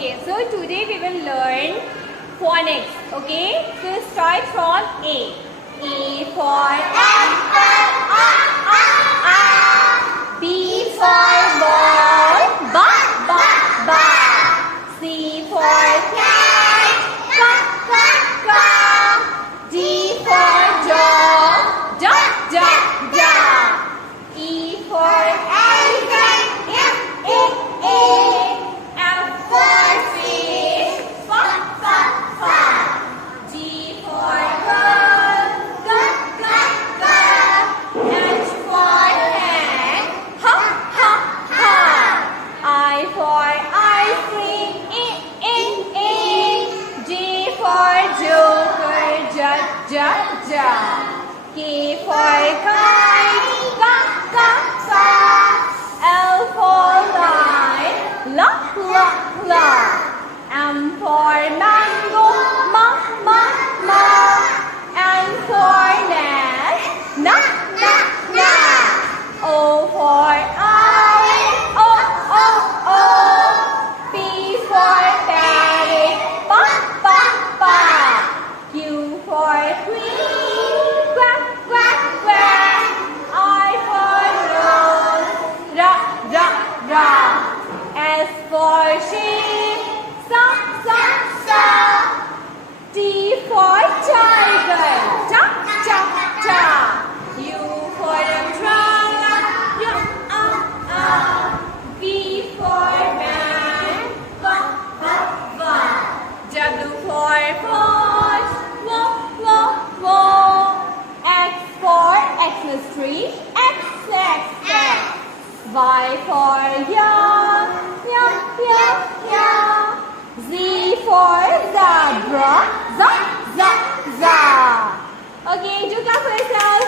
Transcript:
Okay, so today we will learn phonics. Okay, so start from A. A for apple, B for ball, ba. C for cat, ka. D for dog, da. E for elephant, e. F for fish, fa. G for girl, ga. H for hand, ha. I for ice cream, e. J for joker, ja. K for kite, ka. L for lion, la. M for mango, ma. N for net, na. O for eye, o. P for parrot, pa. Q for queen, quack. I for rose, ra. S for sheep, sa. T for tiger, ta. U for umbrella, ya. V for van, va. W for watch, wo. X for Xmas tree, X. Y for young, ya. Z for zebra, za. Okay, do clap for yourself.